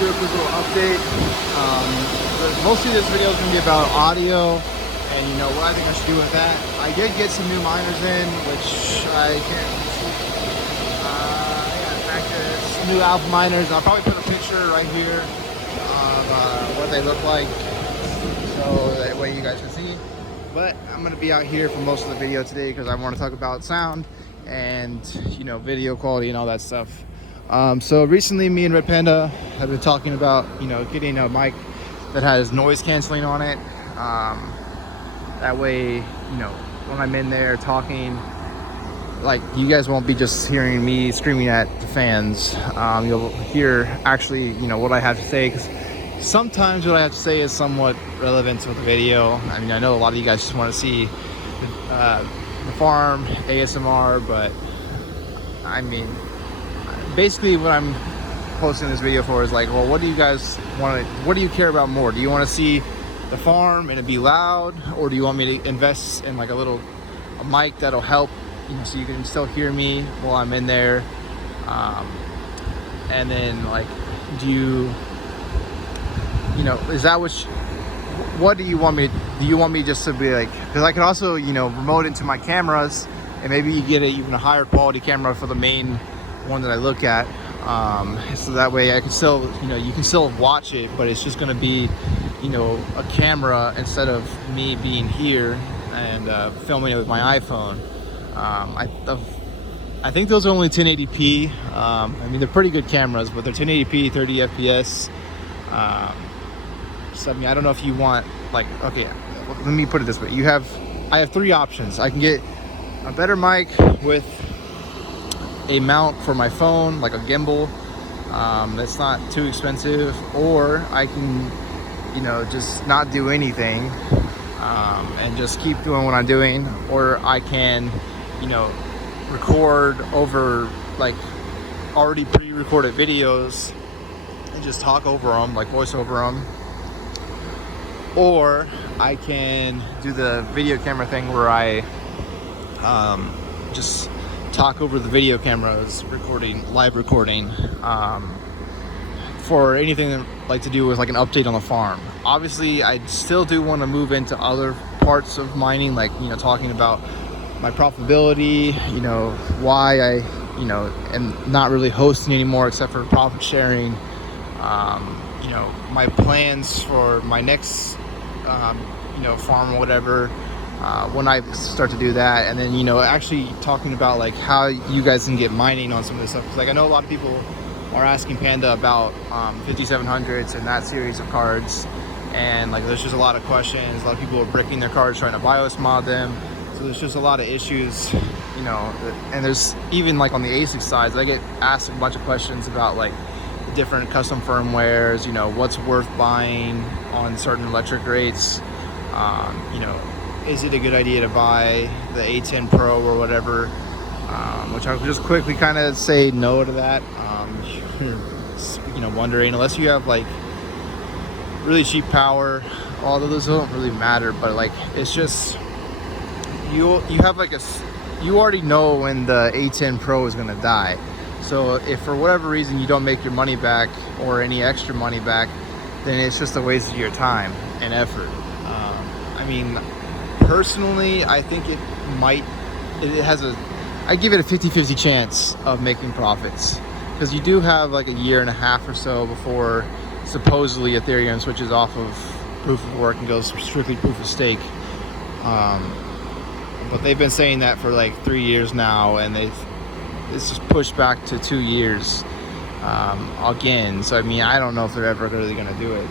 do a quick little update. Mostly this video is going to be about audio and what I think I should do with that. I did get some new miners in, which I can't see. Yeah, back to this new Alpha miners. I'll probably put a picture right here of what they look like, so that way you guys can see. But I'm going to be out here for most of the video today because I want to talk about sound and video quality and all that stuff. So recently me and Red Panda have been talking about getting a mic that has noise canceling on it. That way when I'm in there talking, like, you guys won't be just hearing me screaming at the fans. You'll hear actually what I have to say, because sometimes what I have to say is somewhat relevant to the video. I mean, I know a lot of you guys just want to see the farm ASMR, but I mean, basically what I'm posting this video for is like, well, what do you guys want to, what do you care about more? Do you want to see the farm and it be loud, or do you want me to invest in like a mic that'll help so you can still hear me while I'm in there? And then, like, do is that what do you want me just to be like, because I can also remote into my cameras and maybe you get even a higher quality camera for the main one that I look at, so that way I can still you can still watch it, but it's just going to be a camera instead of me being here and filming it with my iPhone. I think those are only 1080p. I mean, they're pretty good cameras, but they're 1080p, 30 FPS. So I mean, I don't know if you want, like, okay, let me put it this way. I have three options. I can get a better mic with a mount for my phone, like a gimbal, that's not too expensive, or I can just not do anything and just keep doing what I'm doing, or I can record over like already pre-recorded videos and just talk over them, like voice over them. Or I can do the video camera thing where I just talk over the video cameras, live recording, for anything that like to do with like an update on the farm. Obviously, I still do want to move into other parts of mining, like talking about my profitability, why I am not really hosting anymore except for profit sharing, my plans for my next farm or whatever, when I start to do that. And then actually talking about like how you guys can get mining on some of this stuff, because like I know a lot of people are asking Panda about 5700s and that series of cards, and like there's just a lot of questions. A lot of people are bricking their cards trying to BIOS mod them, so there's just a lot of issues, and there's even like on the ASIC side, I get asked a bunch of questions about like the different custom firmwares, what's worth buying on certain electric rates, is it a good idea to buy the A10 Pro or whatever, which I would just quickly kind of say no to that. Wondering, unless you have like really cheap power, although those don't really matter, but like it's just you have like you already know when the A10 Pro is going to die. So if for whatever reason you don't make your money back or any extra money back, then it's just a waste of your time and effort. I mean, personally, I think I give it a 50-50 chance of making profits, because you do have like a year and a half or so before supposedly Ethereum switches off of proof of work and goes strictly proof of stake. But they've been saying that for like 3 years now, and it's just pushed back to 2 years again. So I mean, I don't know if they're ever really going to do it.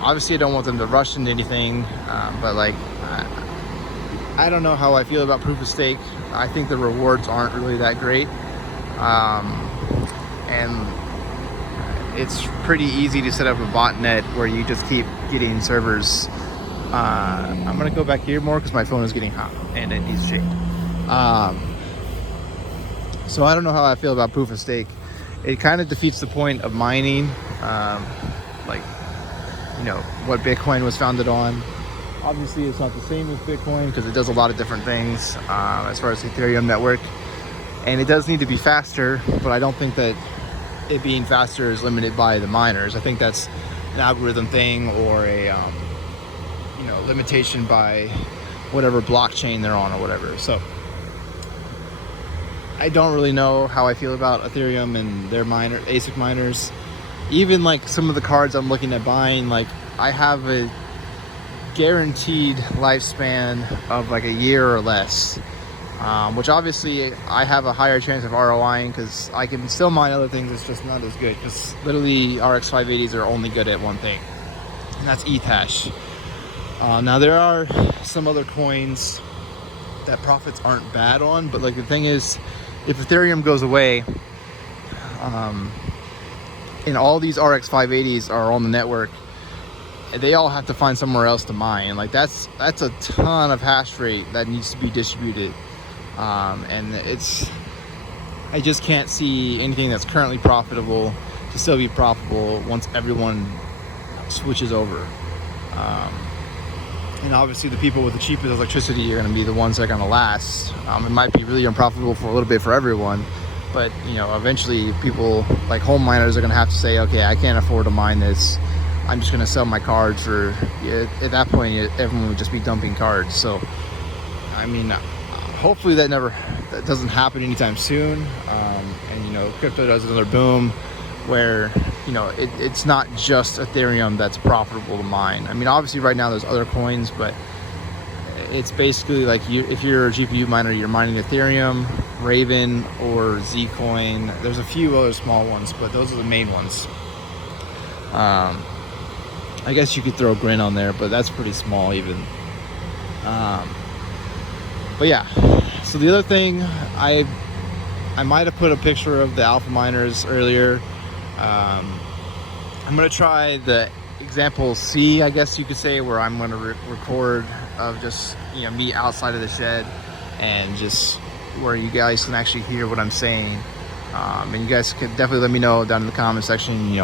Obviously I don't want them to rush into anything, but like I don't know how I feel about proof of stake. I think the rewards aren't really that great, and it's pretty easy to set up a botnet where you just keep getting servers. I'm gonna go back here more because my phone is getting hot and it needs shade. So I don't know how I feel about proof of stake. It kind of defeats the point of mining, like what Bitcoin was founded on. Obviously it's not the same as Bitcoin because it does a lot of different things as far as the Ethereum network, and it does need to be faster, but I don't think that it being faster is limited by the miners. I think that's an algorithm thing, or a limitation by whatever blockchain they're on or whatever. So I don't really know how I feel about Ethereum and their ASIC miners. Even like some of the cards I'm looking at buying, like I have a guaranteed lifespan of like a year or less, which obviously I have a higher chance of ROIing because I can still mine other things. It's just not as good because literally RX 580s are only good at one thing, and that's Ethash. Now there are some other coins that profits aren't bad on, but like the thing is, if Ethereum goes away, and all these RX 580s are on the network, they all have to find somewhere else to mine. Like that's a ton of hash rate that needs to be distributed, and I just can't see anything that's currently profitable to still be profitable once everyone switches over. And obviously the people with the cheapest electricity are going to be the ones that are going to last. It might be really unprofitable for a little bit for everyone, but eventually people like home miners are going to have to say, okay, I can't afford to mine this, I'm just going to sell my cards. For at that point everyone would just be dumping cards. So I mean, hopefully that doesn't happen anytime soon, and crypto does another boom where it's not just Ethereum that's profitable to mine. I mean, obviously right now there's other coins, but it's basically like if you're a GPU miner, you're mining Ethereum, Raven, or Zcoin. There's a few other small ones, but those are the main ones. I guess you could throw Grin on there, but that's pretty small even. But yeah, so the other thing, I might have put a picture of the alpha miners earlier. I'm going to try the example C, I guess you could say, where I'm going to record of just me outside of the shed, and just where you guys can actually hear what I'm saying. And you guys can definitely let me know down in the comment section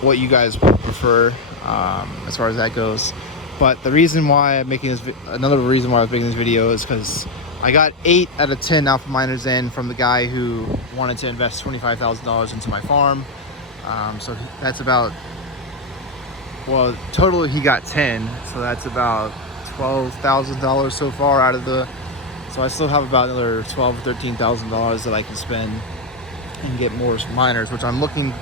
what you guys prefer as far as that goes. But the reason why I'm making this another reason why I was making this video is because I got 8 out of 10 alpha miners in from the guy who wanted to invest $25,000 into my farm. So that's about, well, total he got 10, so that's about $12,000 so far out of the, so I still have about another $12,000 or $13,000 that I can spend and get more miners, which I'm looking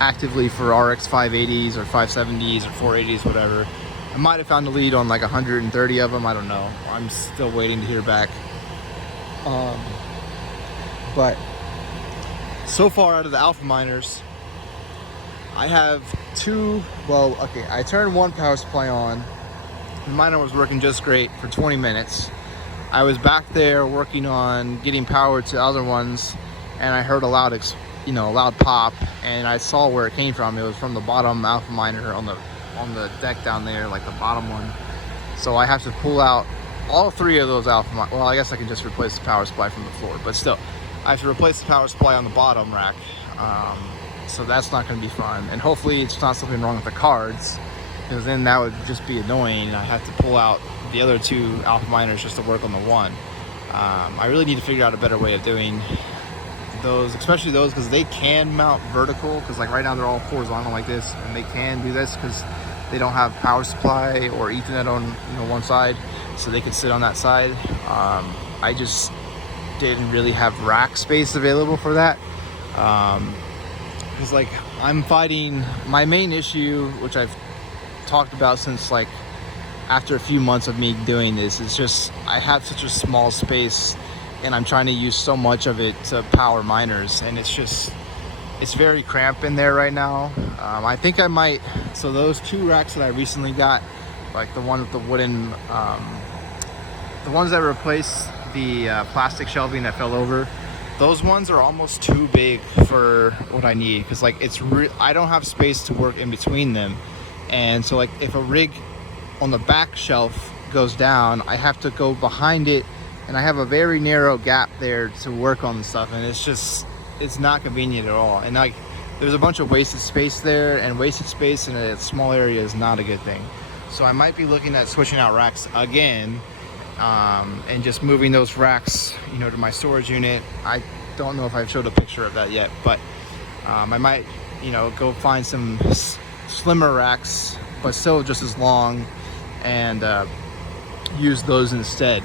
actively for RX 580s or 570s or 480s, whatever. I might have found a lead on like 130 of them, I don't know. I'm still waiting to hear back. But so far out of the alpha miners, I have I turned one power supply on. The miner was working just great for 20 minutes. I was back there working on getting power to other ones, and I heard a loud pop, and I saw where it came from. It was from the bottom alpha miner on the deck down there, like the bottom one. So I have to pull out all 3 of those alpha miners. Well, I guess I can just replace the power supply from the floor, but still, I have to replace the power supply on the bottom rack. So that's not going to be fun, and hopefully it's not something wrong with the cards, because then that would just be annoying, and I have to pull out the other 2 alpha miners just to work on the one. I really need to figure out a better way of doing those, especially those, because they can mount vertical, because like right now they're all horizontal like this, and they can do this because they don't have power supply or Ethernet on one side, so they can sit on that side. I just didn't really have rack space available for that. Because like I'm fighting my main issue, which I've talked about since like after a few months of me doing this, is just I have such a small space, and I'm trying to use so much of it to power miners, and it's very cramped in there right now. I think I might, so those 2 racks that I recently got, like the one with the wooden, the ones that replaced the plastic shelving that fell over, those ones are almost too big for what I need, because like I don't have space to work in between them. And so like if a rig on the back shelf goes down, I have to go behind it, and I have a very narrow gap there to work on the stuff, and it's not convenient at all. And like there's a bunch of wasted space there, and wasted space in a small area is not a good thing. So I might be looking at switching out racks again, and just moving those racks to my storage unit. I don't know if I've showed a picture of that yet, but I might, go find some slimmer racks, but still just as long, and use those instead.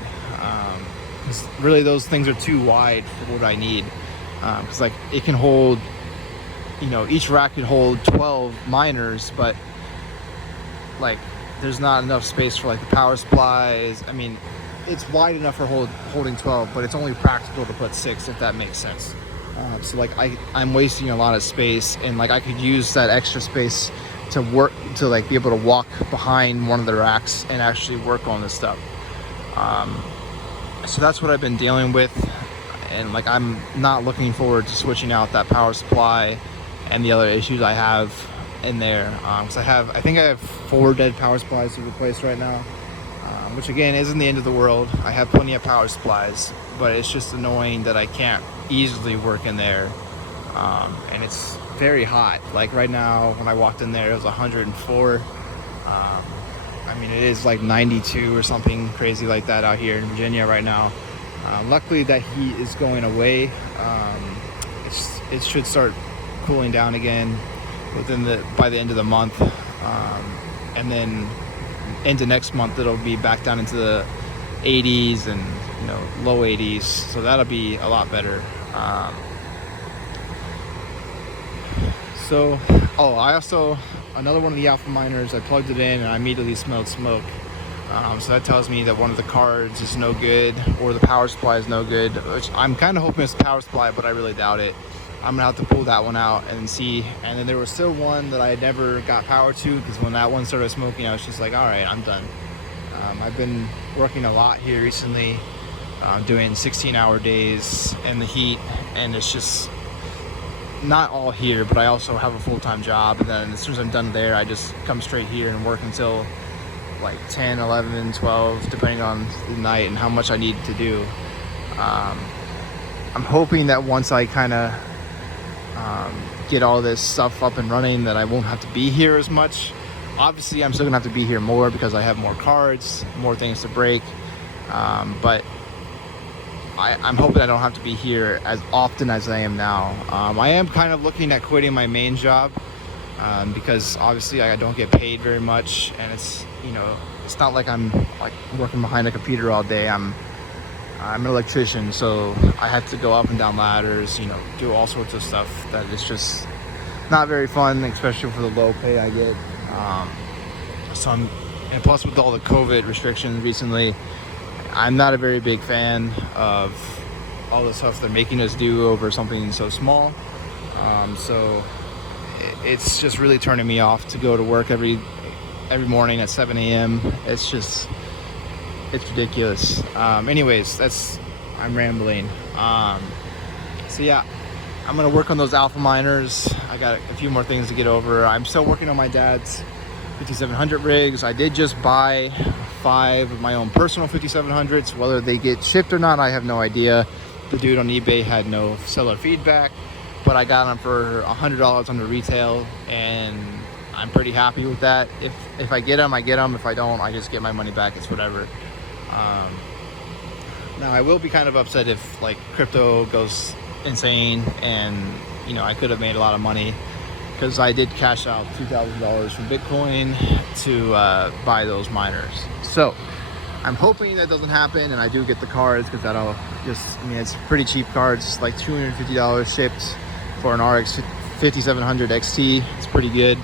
'Cause really, those things are too wide for what I need. Because like it can hold, each rack can hold 12 miners, but like there's not enough space for like the power supplies. I mean, it's wide enough for holding 12, but it's only practical to put 6, if that makes sense. So like I'm wasting a lot of space, and like I could use that extra space to work, to like be able to walk behind one of the racks and actually work on this stuff. So that's what I've been dealing with, and like I'm not looking forward to switching out that power supply and the other issues I have in there, because I think I have 4 dead power supplies to replace right now, which again isn't the end of the world. I have plenty of power supplies, but it's just annoying that I can't easily work in there, and it's very hot. Like right now when I walked in there, it was 104. I mean, it is like 92 or something crazy like that out here in Virginia right now. Luckily that heat is going away. It should start cooling down again by the end of the month, and then into next month it'll be back down into the 80s and low 80s, so that'll be a lot better. I also, another one of the Alpha miners, I plugged it in and I immediately smelled smoke. So that tells me that one of the cards is no good, or the power supply is no good, which I'm kind of hoping it's the power supply, but I really doubt it. I'm gonna have to pull that one out and see. And then there was still one that I never got power to, because when that one started smoking, I was just like, all right, I'm done. I've been working a lot here recently, doing 16-hour days in the heat, and it's just not all here, but I also have a full-time job, and then as soon as I'm done there, I just come straight here and work until like 10, 11, 12, depending on the night and how much I need to do. I'm hoping that once I kind of get all this stuff up and running, that I won't have to be here as much. Obviously, I'm still gonna have to be here more because I have more cards, more things to break, but I'm hoping I don't have to be here as often as I am now. I am kind of looking at quitting my main job, because obviously I don't get paid very much, and it's not like I'm like working behind a computer all day. I'm an electrician, so I have to go up and down ladders, do all sorts of stuff that is just not very fun, especially for the low pay I get. And plus with all the COVID restrictions recently, I'm not a very big fan of all the stuff they're making us do over something so small. So it's just really turning me off to go to work every morning at 7 a.m. It's ridiculous. Anyways, I'm rambling. So yeah, I'm gonna work on those Alpha miners. I got a few more things to get over. I'm still working on my dad's 5700 rigs. I did just buy 5 of my own personal 5700s. Whether they get shipped or not, I have no idea. The dude on eBay had no seller feedback, but I got them for $100 under retail, and I'm pretty happy with that. If I get them, I get them. If I don't, I just get my money back. It's whatever. Now I will be kind of upset if like crypto goes insane, and I could have made a lot of money, because I did cash out $2,000 from Bitcoin to buy those miners. So I'm hoping that doesn't happen, and I do get the cards, because that'll it's pretty cheap cards, like $250 shipped for an RX 5700 XT. It's pretty good.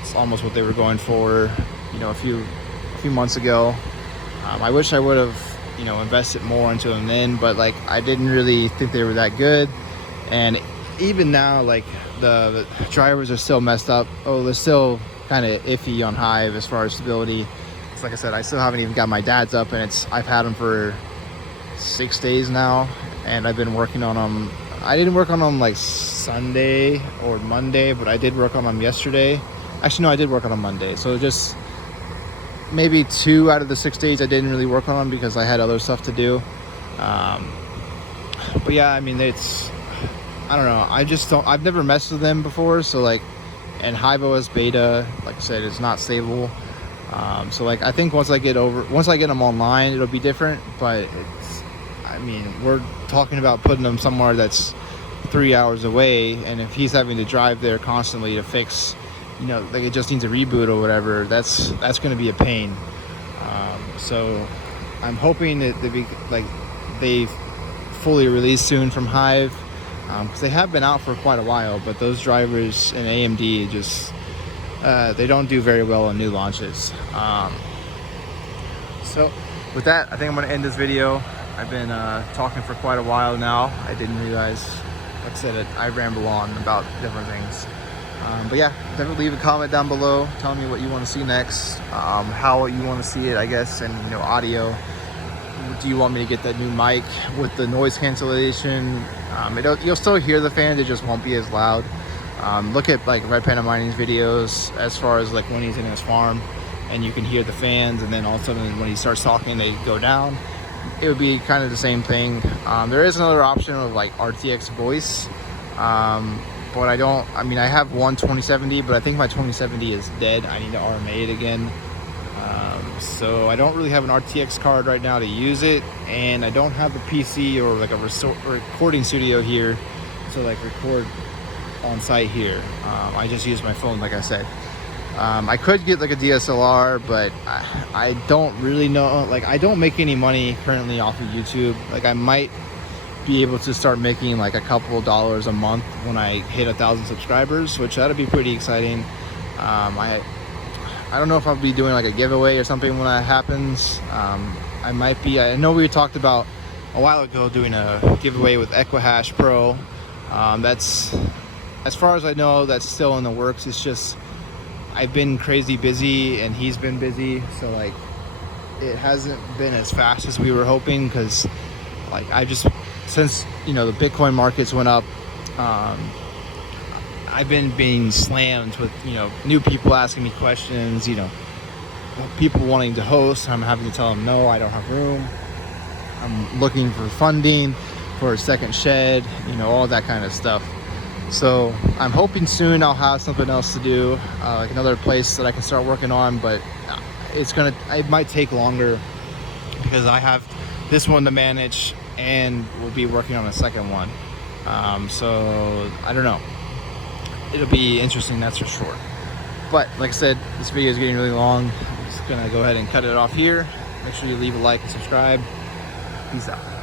It's almost what they were going for, a few months ago. I wish I would have, invested more into them then, but like I didn't really think they were that good. And even now, like the drivers are still messed up. They're still kind of iffy on Hive as far as stability. It's like I said, I still haven't even got my dad's up, and I've had them for 6 days now, and I've been working on them. I didn't work on them like Sunday or Monday, but I did work on them yesterday. Actually, no, I did work on them Monday. So just maybe 2 out of the 6 days I didn't really work on them because I had other stuff to do. But yeah, I mean, I don't know. I've never messed with them before. So like, and Hive OS beta, like I said, it's not stable. So like, I think once I get them online, it'll be different. But we're talking about putting them somewhere that's 3 hours away, and if he's having to drive there constantly to fix, like it just needs a reboot or whatever, that's going to be a pain. So I'm hoping that they fully release soon from Hive, because they have been out for quite a while, but those drivers in AMD just they don't do very well on new launches. So with that, I think I'm going to end this video. I've been talking for quite a while now. I didn't realize, like I said, I ramble on about different things. But yeah, definitely leave a comment down below telling me what you want to see next, how you want to see it, I guess, and audio. Do you want me to get that new mic with the noise cancellation? You'll still hear the fans, it just won't be as loud. Look at like Red Panda Mining's videos as far as like when he's in his farm, and you can hear the fans, and then all of a sudden when he starts talking, they go down. It would be kind of the same thing. There is another option of like RTX voice, but I have one 2070, but I think my 2070 is dead. I need to RMA it again. So I don't really have an RTX card right now to use it, and I don't have a PC or like a recording studio here to like record on site here. I just use my phone, like I said. I could get like a DSLR, but I don't really know. Like, I don't make any money currently off of YouTube. Like, I might be able to start making like a couple dollars a month when I hit 1,000 subscribers, which that'd be pretty exciting. I don't know if I'll be doing like a giveaway or something when that happens. I might be. I know we talked about a while ago doing a giveaway with Equihash Pro. That's, as far as I know, that's still in the works. It's just I've been crazy busy and he's been busy, so like it hasn't been as fast as we were hoping, because like since the Bitcoin markets went up, I've been being slammed with new people asking me questions, people wanting to host. I'm having to tell them no, I don't have room. I'm looking for funding for a second shed, all that kind of stuff. So I'm hoping soon I'll have something else to do, like another place that I can start working on, but it might take longer because I have this one to manage and we'll be working on a second one. So I don't know. It'll be interesting, that's for sure. But like I said, this video is getting really long. I'm just gonna go ahead and cut it off here. Make sure you leave a like and subscribe. Peace out.